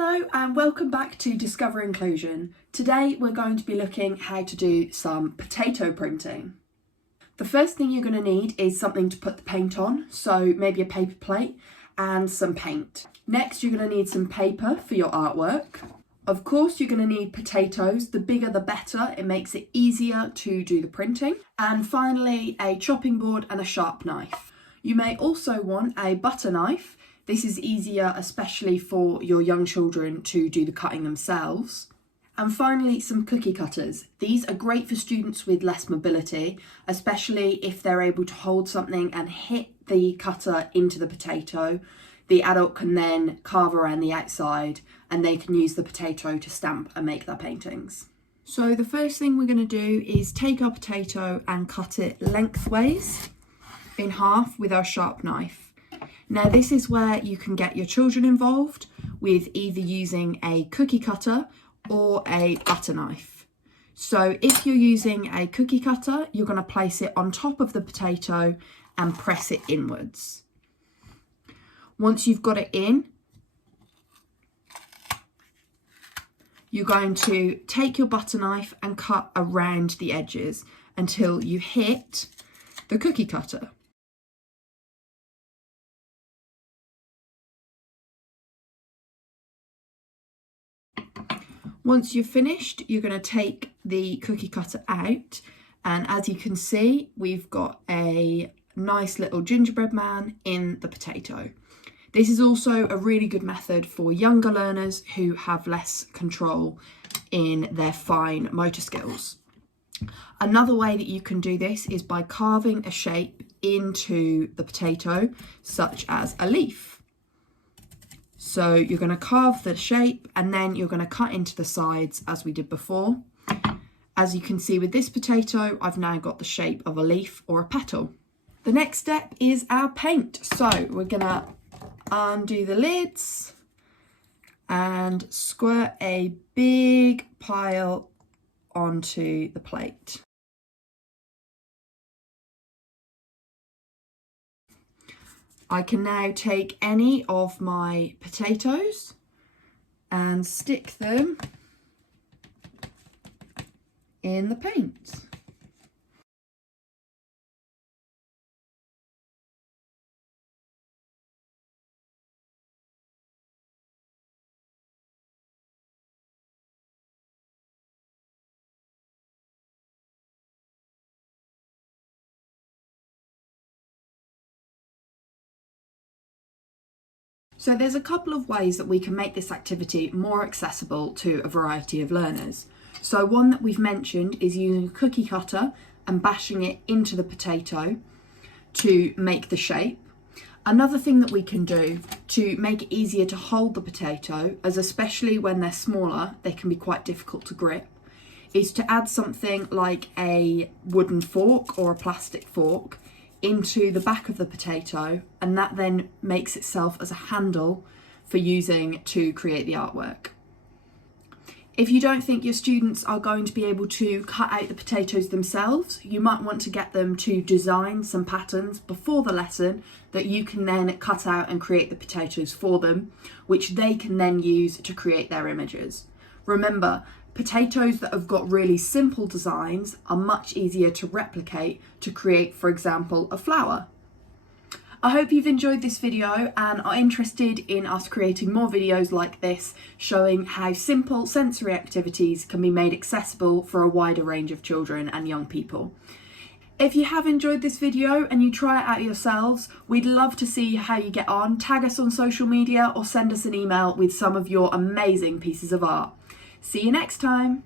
Hello and welcome back to Discover Inclusion. Today we're going to be looking how to do some potato printing. The first thing you're going to need is something to put the paint on, so maybe a paper plate and some paint. Next you're going to need some paper for your artwork. Of course you're going to need potatoes, the bigger the better, it makes it easier to do the printing. And finally a chopping board and a sharp knife. You may also want a butter knife. This is easier, especially for your young children to do the cutting themselves. And finally, some cookie cutters. These are great for students with less mobility, especially if they're able to hold something and hit the cutter into the potato. The adult can then carve around the outside and they can use the potato to stamp and make their paintings. So the first thing we're going to do is take our potato and cut it lengthways in half with our sharp knife. Now this is where you can get your children involved with either using a cookie cutter or a butter knife. So if you're using a cookie cutter, you're going to place it on top of the potato and press it inwards. Once you've got it in, you're going to take your butter knife and cut around the edges until you hit the cookie cutter. Once you've finished, you're going to take the cookie cutter out, and as you can see, we've got a nice little gingerbread man in the potato. This is also a really good method for younger learners who have less control in their fine motor skills. Another way that you can do this is by carving a shape into the potato, such as a leaf. So you're going to carve the shape and then you're going to cut into the sides as we did before. As you can see with this potato, I've now got the shape of a leaf or a petal. The next step is our paint. So we're going to undo the lids and squirt a big pile onto the plate. I can now take any of my potatoes and stick them in the paint. So there's a couple of ways that we can make this activity more accessible to a variety of learners. So one that we've mentioned is using a cookie cutter and bashing it into the potato to make the shape. Another thing that we can do to make it easier to hold the potato, as especially when they're smaller, they can be quite difficult to grip, is to add something like a wooden fork or a plastic fork into the back of the potato, and that then makes itself as a handle for using to create the artwork. If you don't think your students are going to be able to cut out the potatoes themselves, you might want to get them to design some patterns before the lesson that you can then cut out and create the potatoes for them, which they can then use to create their images. Remember, potatoes that have got really simple designs are much easier to replicate to create, for example, a flower. I hope you've enjoyed this video and are interested in us creating more videos like this, showing how simple sensory activities can be made accessible for a wider range of children and young people. If you have enjoyed this video and you try it out yourselves, we'd love to see how you get on. Tag us on social media or send us an email with some of your amazing pieces of art. See you next time.